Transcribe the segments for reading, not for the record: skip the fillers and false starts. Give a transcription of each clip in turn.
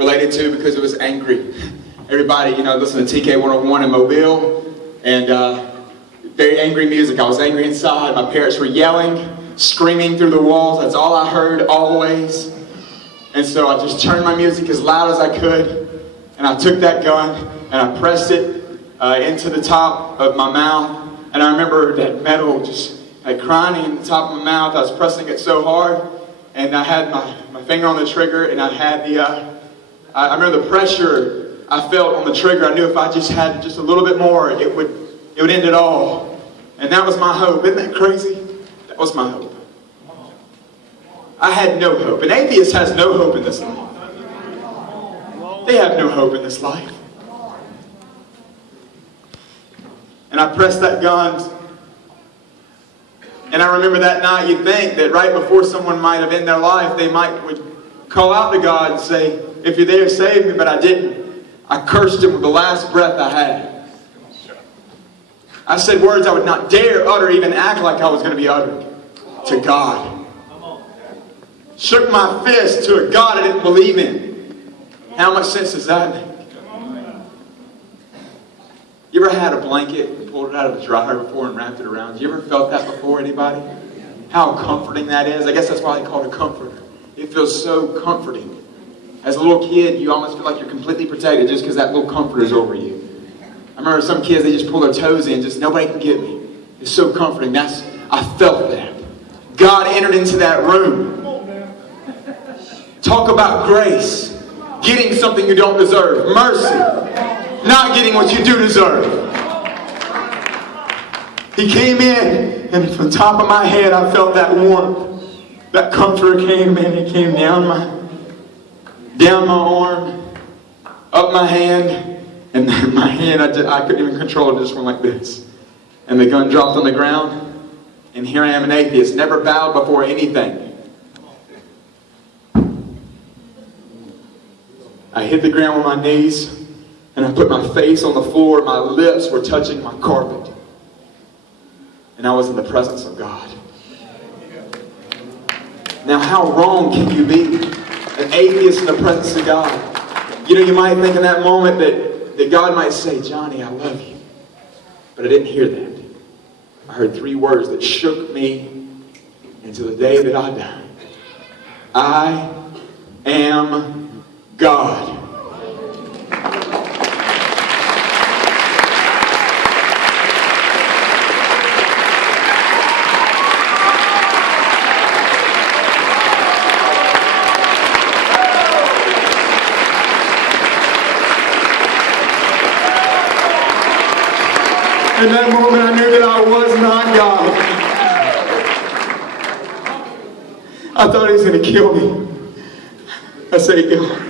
related to because it was angry. Everybody, listened to TK 101 in Mobile, and very angry music. I was angry inside. My parents were yelling, screaming through the walls. That's all I heard always. And so I just turned my music as loud as I could, and I took that gun and I pressed it into the top of my mouth. And I remember that metal just crying in the top of my mouth. I was pressing it so hard, and I had my finger on the trigger, and I had I remember the pressure I felt on the trigger. I knew if I just had just a little bit more, it would end it all. And that was my hope. Isn't that crazy? That was my hope. I had no hope. An atheist has no hope in this life. They have no hope in this life. And I pressed that gun. And I remember that night, you'd think that right before someone might have ended their life, they would call out to God and say, if you're there, save me, but I didn't. I cursed him with the last breath I had. I said words I would not dare utter, even act like I was going to be uttered, to God. Shook my fist to a God I didn't believe in. How much sense does that make? You ever had a blanket and pulled it out of a dryer before and wrapped it around? You ever felt that before, anybody? How comforting that is. I guess that's why they call it a comforter. It feels so comforting. As a little kid, you almost feel like you're completely protected just because that little comforter is over you. I remember some kids, they just pull their toes in, just nobody can get me. It's so comforting. I felt that. God entered into that room. Talk about grace. Getting something you don't deserve. Mercy. Not getting what you do deserve. He came in, and from the top of my head, I felt that warmth. That comforter came in. It came down my arm, up my hand, and then my hand, I couldn't even control it. It just went like this. And the gun dropped on the ground, and here I am, an atheist, never bowed before anything. I hit the ground with my knees, and I put my face on the floor. My lips were touching my carpet. And I was in the presence of God. Now, how wrong can you be? An atheist in the presence of God. You might think in that moment that God might say, Johnny, I love you. But I didn't hear that. I heard 3 words that shook me into the day that I died. I am God. In that moment, I knew that I was not God. I thought he was going to kill me. I said, God,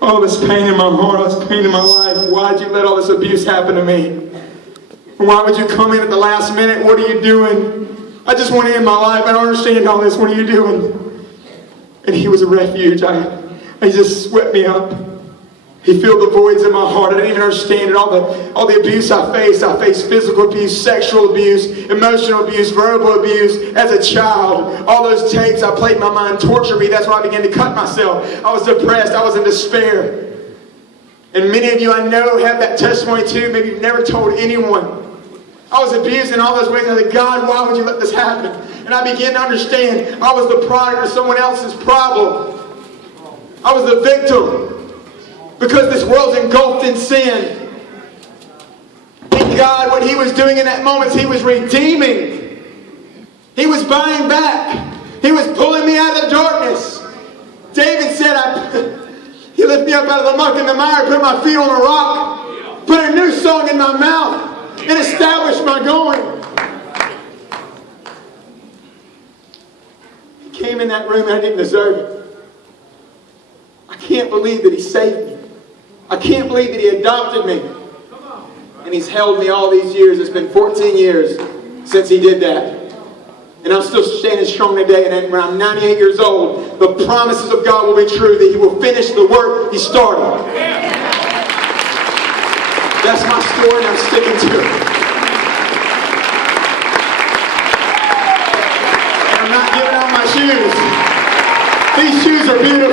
all this pain in my heart, all this pain in my life, why'd you let all this abuse happen to me? Why would you come in at the last minute? What are you doing? I just want to end my life. I don't understand all this. What are you doing? And he was a refuge. He just swept me up. He filled the voids in my heart. I didn't even understand it. All the abuse I faced. I faced physical abuse, sexual abuse, emotional abuse, verbal abuse as a child. All those tapes I played in my mind tortured me. That's why I began to cut myself. I was depressed. I was in despair. And many of you I know have that testimony too. Maybe you've never told anyone. I was abused in all those ways. I said, God, why would you let this happen? And I began to understand I was the product of someone else's problem. I was the victim. Because this world's engulfed in sin. And God, what he was doing in that moment, he was redeeming. He was buying back. He was pulling me out of the darkness. David said, he lifted me up out of the muck and the mire, put my feet on a rock, put a new song in my mouth, and established my going. He came in that room and I didn't deserve it. I can't believe that he saved me. I can't believe that he adopted me. And he's held me all these years. It's been 14 years since he did that. And I'm still standing strong today. And when I'm 98 years old, the promises of God will be true, that he will finish the work he started. That's my story, and I'm sticking to it. And I'm not giving out my shoes. These shoes are beautiful.